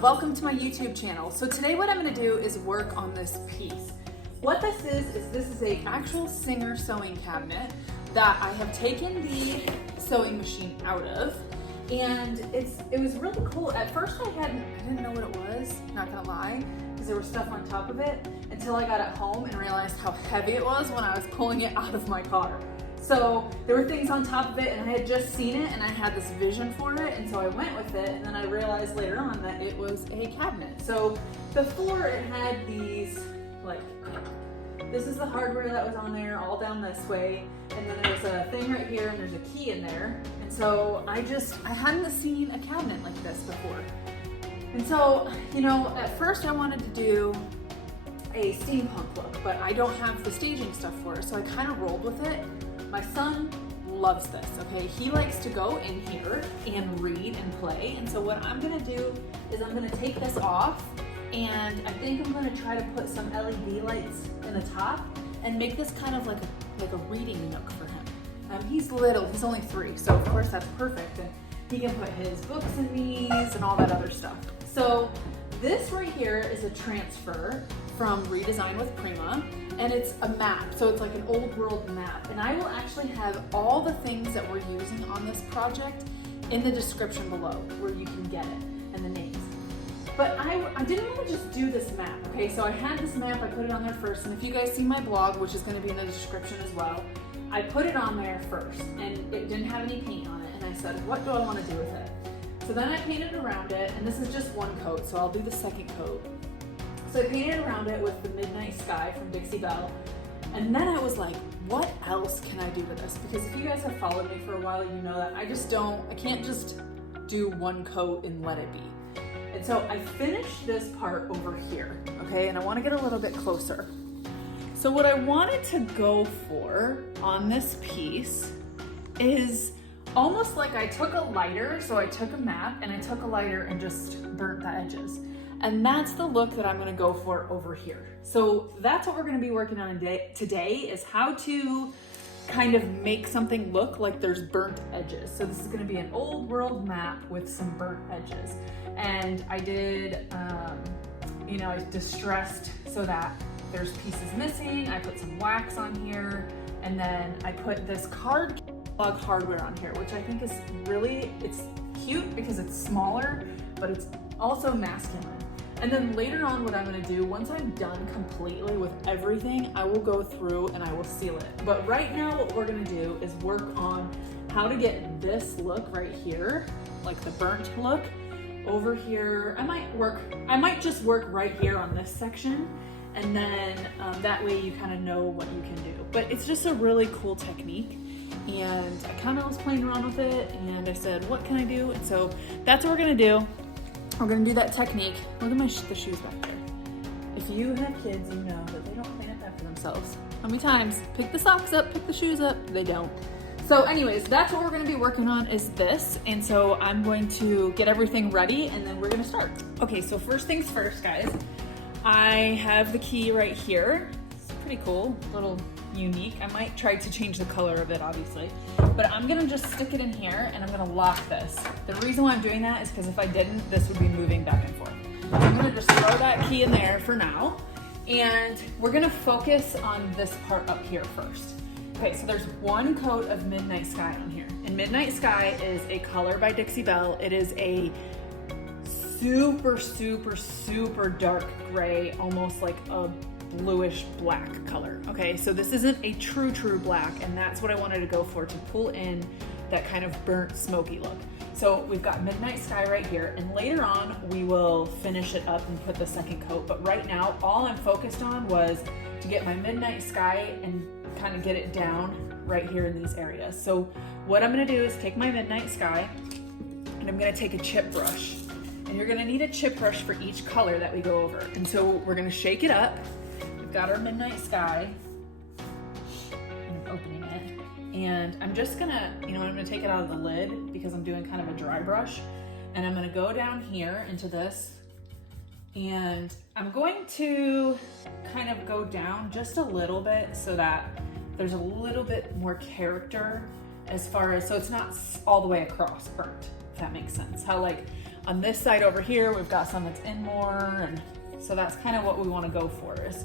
everyone, welcome to my YouTube channel. So today what I'm gonna do is work on this piece. What this is a actual Singer sewing cabinet that I have taken the sewing machine out of, and it was really cool. At first I didn't know what it was, not gonna lie, because there was stuff on top of it until I got it home and realized how heavy it was when I was pulling it out of my car. So there were things on top of it and I had just seen it and I had this vision for it, and so I went with it, and then I realized later on that it was a cabinet. So before it had these, like, this is the hardware that was on there all down this way, and then there's a thing right here and there's a key in there. And so I hadn't seen a cabinet like this before. And so, you know, at first I wanted to do a steampunk look, but I don't have the staging stuff for it, so I kind of rolled with it. My son loves this, okay? He likes to go in here and read and play. And so what I'm gonna do is I'm gonna take this off, and I think I'm gonna try to put some LED lights in the top and make this kind of like a reading nook for him. He's little, he's only 3, so of course that's perfect. And he can put his books in these and all that other stuff. So this right here is a transfer from Redesign with Prima, and it's a map, so it's like an old world map. And I will actually have all the things that we're using on this project in the description below where you can get it and the names. But I didn't want to just do this map, okay? So I had this map, I put it on there first, and if you guys see my blog, which is going to be in the description as well, I put it on there first, and it didn't have any paint on it, and I said, what do I want to do with it? So then I painted around it, and this is just one coat, so I'll do the second coat. So I painted around it with the Midnight Sky from Dixie, Belle, and then I was like, what else can I do to this? Because if you guys have followed me for a while, you know that I can't just do one coat and let it be. And so I finished this part over here, okay? And I want to get a little bit closer. So what I wanted to go for on this piece is almost like I took a lighter, so I took a map and I took a lighter and just burnt the edges. And that's the look that I'm gonna go for over here. So that's what we're gonna be working on today, is how to kind of make something look like there's burnt edges. So this is gonna be an old world map with some burnt edges. And I did, I distressed so that there's pieces missing. I put some wax on here, and then I put this card catalog hardware on here, which I think is it's cute because it's smaller, but it's also masculine. And then later on, what I'm gonna do, once I'm done completely with everything, I will go through and I will seal it. But right now, what we're gonna do is work on how to get this look right here, like the burnt look, over here. I might just work right here on this section, and then that way you kind of know what you can do. But it's just a really cool technique, and I kind of was playing around with it, and I said, what can I do? And so that's what we're gonna do. We're gonna do that technique. Look at the shoes back there. If you have kids, you know that they don't clean up after themselves. How many times? Pick the socks up, pick the shoes up, they don't. So anyways, that's what we're gonna be working on, is this. And so I'm going to get everything ready and then we're gonna start. Okay, so first things first, guys. I have the key right here. It's pretty cool, a little unique. I might try to change the color of it, obviously, but I'm gonna just stick it in here and I'm gonna lock this. The reason why I'm doing that is because if I didn't, this would be moving back and forth. So I'm gonna just throw that key in there for now, and we're gonna focus on this part up here first. Okay, so there's one coat of Midnight Sky on here, and Midnight Sky is a color by Dixie Belle. It is a super, super, super dark gray, almost like a bluish black color. Okay, so this isn't a true black, and that's what I wanted to go for, to pull in that kind of burnt smoky look. So we've got Midnight Sky right here, and later on we will finish it up and put the second coat. But right now, all I'm focused on was to get my Midnight Sky and kind of get it down right here in these areas. So what I'm gonna do is take my Midnight Sky, and I'm gonna take a chip brush. And you're gonna need a chip brush for each color that we go over. And so we're gonna shake it up. We've got our Midnight Sky. I'm opening it. And I'm just gonna, I'm gonna take it out of the lid because I'm doing kind of a dry brush. And I'm gonna go down here into this. And I'm going to kind of go down just a little bit so that there's a little bit more character as far as, so it's not all the way across burnt, if that makes sense. How like on this side over here, we've got some that's in more, and so that's kind of what we want to go for, is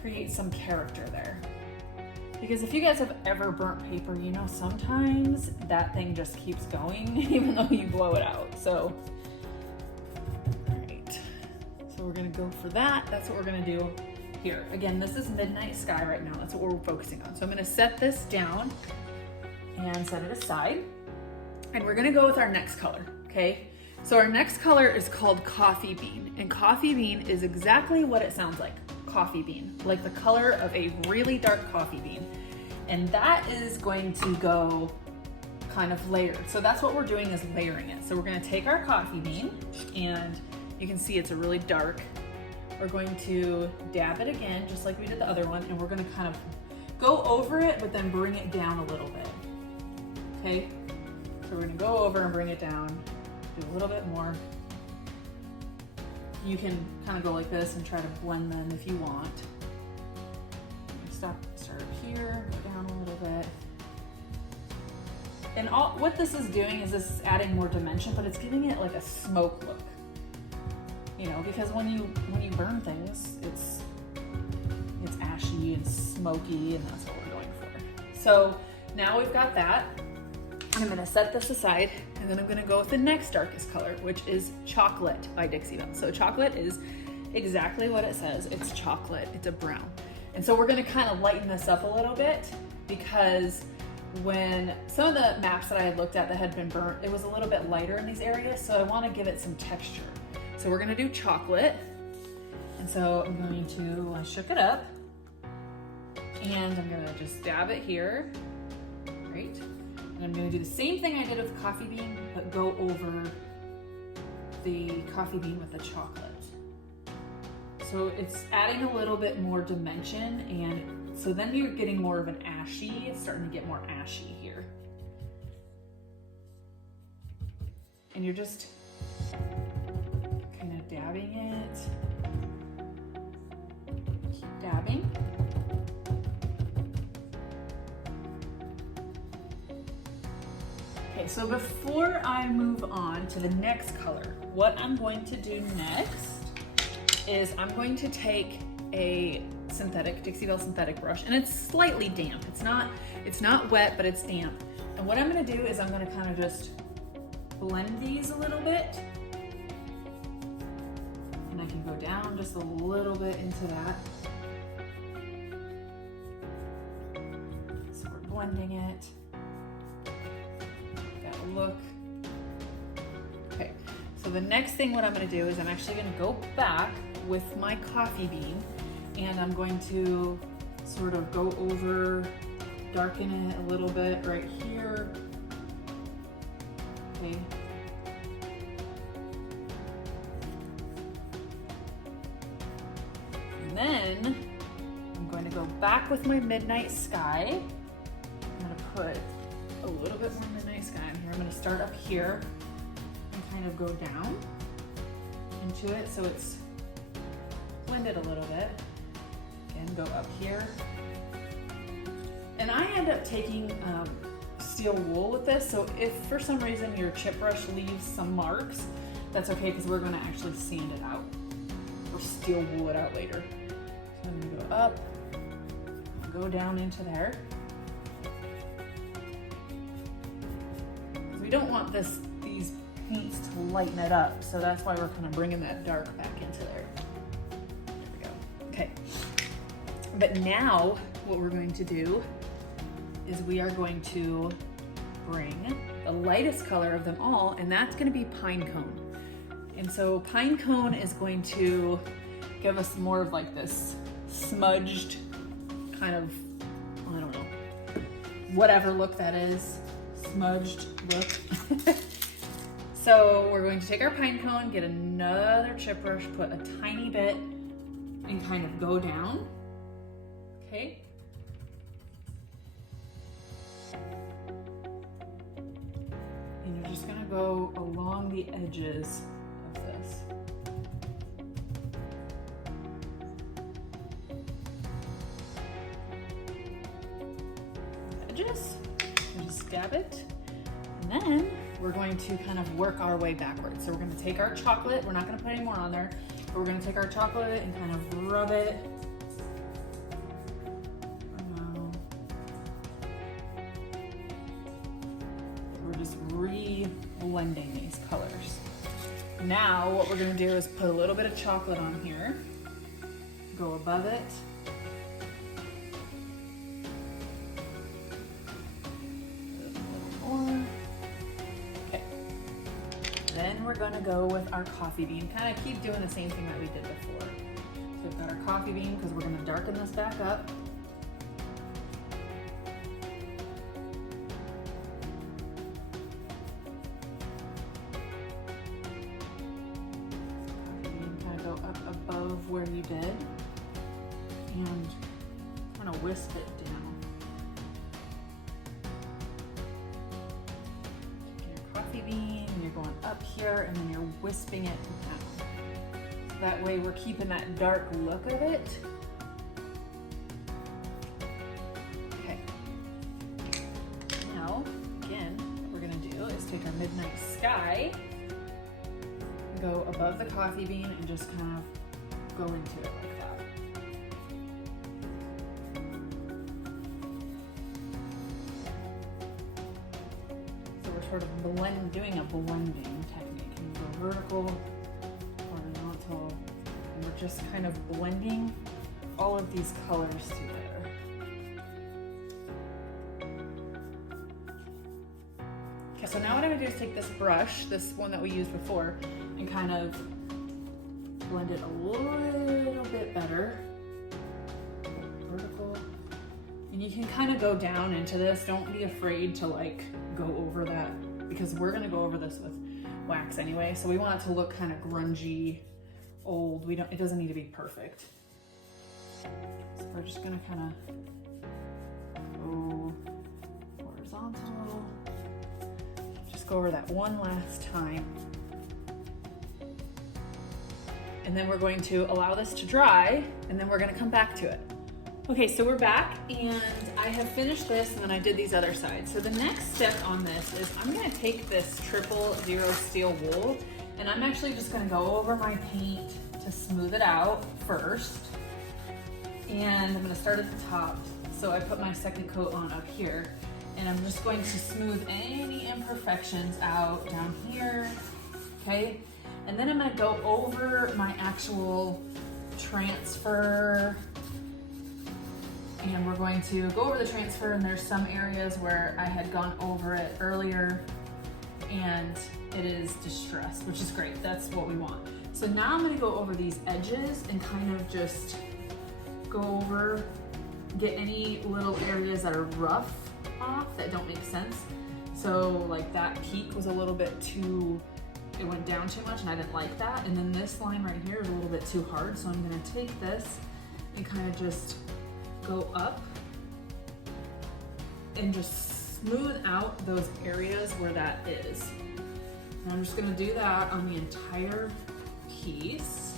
create some character there. Because if you guys have ever burnt paper, you know sometimes that thing just keeps going even though you blow it out. So, all right. So we're gonna go for that. That's what we're gonna do here. Again, this is Midnight Sky right now. That's what we're focusing on. So I'm gonna set this down and set it aside. And we're gonna go with our next color, okay? So our next color is called Coffee Bean. And Coffee Bean is exactly what it sounds like. Coffee bean, like the color of a really dark coffee bean. And that is going to go kind of layered. So that's what we're doing, is layering it. So we're gonna take our coffee bean, and you can see it's a really dark. We're going to dab it again, just like we did the other one, and we're gonna kind of go over it, but then bring it down a little bit, okay? So we're gonna go over and bring it down, do a little bit more. You can kind of go like this and try to blend them if you want. Start here, go down a little bit. And what this is doing is this is adding more dimension, but it's giving it like a smoke look. You know, because when you burn things, it's ashy and smoky, and that's what we're going for. So now we've got that. I'm gonna set this aside, and then I'm gonna go with the next darkest color, which is Chocolate by Dixie Belle. So chocolate is exactly what it says. It's chocolate, it's a brown. And so we're gonna kind of lighten this up a little bit, because when some of the maps that I had looked at that had been burnt, it was a little bit lighter in these areas, so I wanna give it some texture. So we're gonna do chocolate. And so I'm going to shook it up, and I'm gonna just dab it here, right? And I'm gonna do the same thing I did with the coffee bean, but go over the coffee bean with the chocolate. So it's adding a little bit more dimension, and so then you're getting more of an ashy, it's starting to get more ashy here. And you're just kind of dabbing it. Keep dabbing. Okay, so before I move on to the next color, what I'm going to do next is I'm going to take a synthetic, Dixie Belle synthetic brush, and it's slightly damp. It's not wet, but it's damp. And what I'm gonna do is I'm gonna kind of just blend these a little bit. And I can go down just a little bit into that. So we're blending it. Look. Okay, so the next thing what I'm going to do is I'm actually going to go back with my coffee bean, and I'm going to sort of go over, darken it a little bit right here. Okay. And then I'm going to go back with my Midnight Sky. I'm going to put a little bit more Midnight Sky in here. I'm going to start up here and kind of go down into it so it's blended a little bit. Again, go up here. And I end up taking steel wool with this, so if for some reason your chip brush leaves some marks, that's okay, because we're going to actually sand it out or steel wool it out later. So I'm going to go up, go down into there. We don't want these paints to lighten it up, so that's why we're kind of bringing that dark back into there. There we go. Okay. But now what we're going to do is we are going to bring the lightest color of them all, and that's going to be Pine Cone. And so Pine Cone is going to give us more of like this smudged kind of, I don't know, whatever look that is. Smudged look. So we're going to take our Pine Cone, get another chip brush, put a tiny bit, and kind of go down. Okay. And you're just gonna go along the edges of this. Edges. Just dab it, and then we're going to kind of work our way backwards. So we're gonna take our chocolate, we're not gonna put any more on there, but we're gonna take our chocolate and kind of rub it around. We're just re-blending these colors. Now what we're gonna do is put a little bit of chocolate on here, go above it. Then we're gonna go with our coffee bean. Kind of keep doing the same thing that we did before. So we've got our coffee bean because we're gonna darken this back up. Coffee bean kind of go up above where you did and kind of wisp it down. Coffee bean, you're going up here and then you're wisping it down. So that way we're keeping that dark look of it. Okay. Now, again, what we're gonna do is take our Midnight Sky, go above the coffee bean and just kind of go into it like that. Sort of doing a blending technique. You go vertical, horizontal, and we're just kind of blending all of these colors together. Okay, so now what I'm gonna do is take this brush, this one that we used before, and kind of blend it a little bit better. Vertical. And you can kind of go down into this. Don't be afraid to like go over that because we're gonna go over this with wax anyway. So we want it to look kind of grungy, old. It doesn't need to be perfect. So we're just gonna kind of go horizontal. Just go over that one last time. And then we're going to allow this to dry and then we're gonna come back to it. Okay, so we're back and I have finished this and then I did these other sides. So the next step on this is I'm gonna take this 000 steel wool and I'm actually just gonna go over my paint to smooth it out first. And I'm gonna start at the top. So I put my second coat on up here and I'm just going to smooth any imperfections out down here, okay? And then I'm gonna go over my actual transfer. And we're going to go over the transfer and there's some areas where I had gone over it earlier and it is distressed, which is great. That's what we want. So now I'm gonna go over these edges and kind of just go over, get any little areas that are rough off that don't make sense. So like that peak was a little bit too, it went down too much and I didn't like that. And then this line right here is a little bit too hard. So I'm gonna take this and kind of just go up and just smooth out those areas where that is. And I'm just gonna do that on the entire piece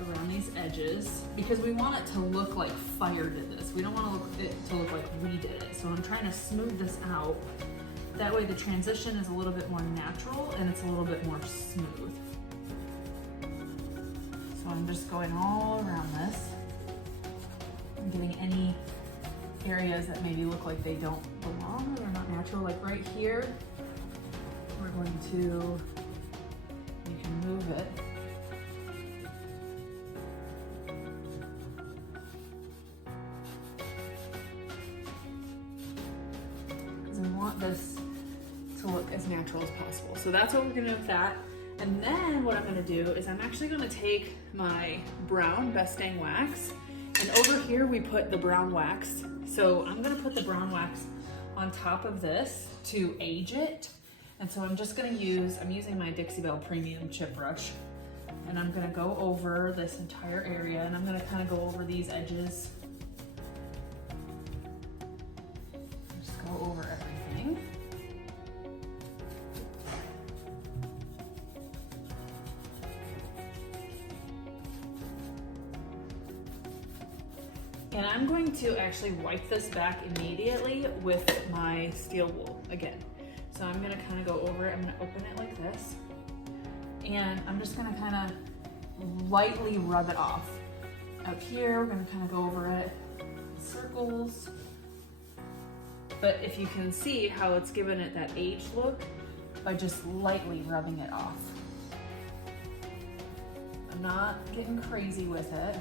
around these edges because we want it to look like fire did this. We don't want it to look like we did it. So I'm trying to smooth this out. That way the transition is a little bit more natural and it's a little bit more smooth. So I'm just going all around this. I'm getting any areas that maybe look like they don't belong or they're not natural. Like right here, we're going to, you can move it. Because we want this to look as natural as possible. So that's what we're gonna do with that. And then what I'm gonna do is I'm actually gonna take my brown Best Dang wax. And over here we put the brown wax. So I'm gonna put the brown wax on top of this to age it. And so I'm just gonna I'm using my Dixie Belle Premium Chip Brush. And I'm gonna go over this entire area and I'm gonna kind of go over these edges. Just go over everything. And I'm going to actually wipe this back immediately with my steel wool again. So I'm gonna kind of go over it. I'm gonna open it like this. And I'm just gonna kind of lightly rub it off. Up here, we're gonna kind of go over it in circles. But if you can see how it's given it that aged look by just lightly rubbing it off. I'm not getting crazy with it.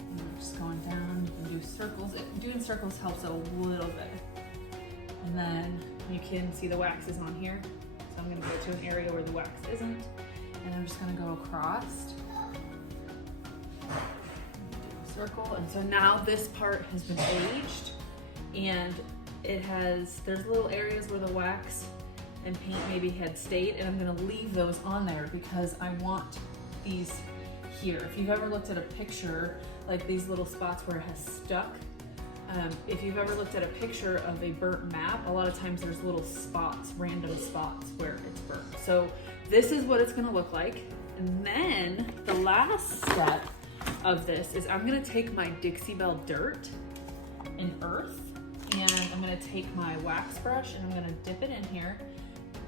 I'm just going down, you can do circles. Doing circles helps a little bit. And then you can see the wax is on here. So I'm gonna go to an area where the wax isn't. And I'm just gonna go across. Circle, and so now this part has been aged, and there's little areas where the wax and paint maybe had stayed, and I'm gonna leave those on there because I want these here. If you've ever looked at a picture, like these little spots where it has stuck, if you've ever looked at a picture of a burnt map, a lot of times there's little spots, random spots where it's burnt. So this is what it's gonna look like. And then the last step of this is I'm gonna take my Dixie Belle dirt and earth, and I'm gonna take my wax brush and I'm gonna dip it in here,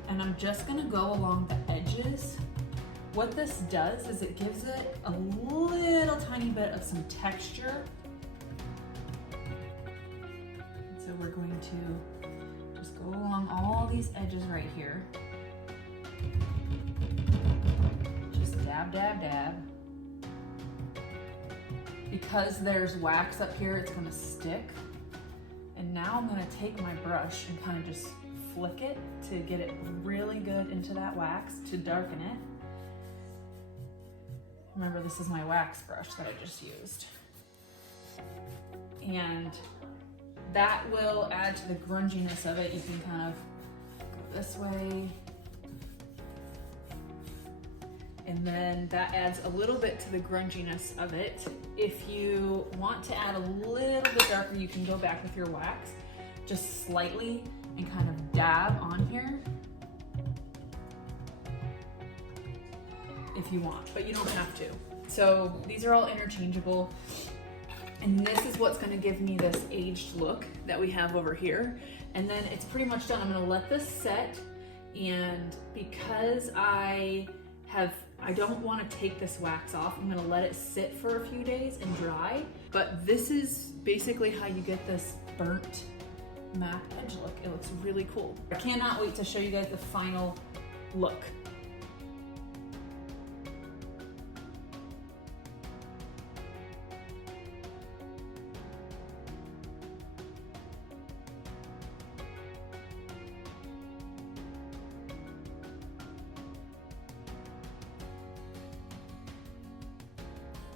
and I'm just gonna go along the edges. What this does is it gives it a little tiny bit of some texture. And so we're going to just go along all these edges right here. Just dab, dab, dab. Because there's wax up here, it's gonna stick. And now I'm gonna take my brush and kind of just flick it to get it really good into that wax to darken it. Remember, this is my wax brush that I just used. And that will add to the grunginess of it. You can kind of go this way. And then that adds a little bit to the grunginess of it. If you want to add a little bit darker, you can go back with your wax, just slightly, and kind of dab on here if you want, but you don't have to. So these are all interchangeable. And this is what's gonna give me this aged look that we have over here. And then it's pretty much done. I'm gonna let this set, and because I don't want to take this wax off, I'm gonna let it sit for a few days and dry. But this is basically how you get this burnt matte edge look. It looks really cool. I cannot wait to show you guys the final look.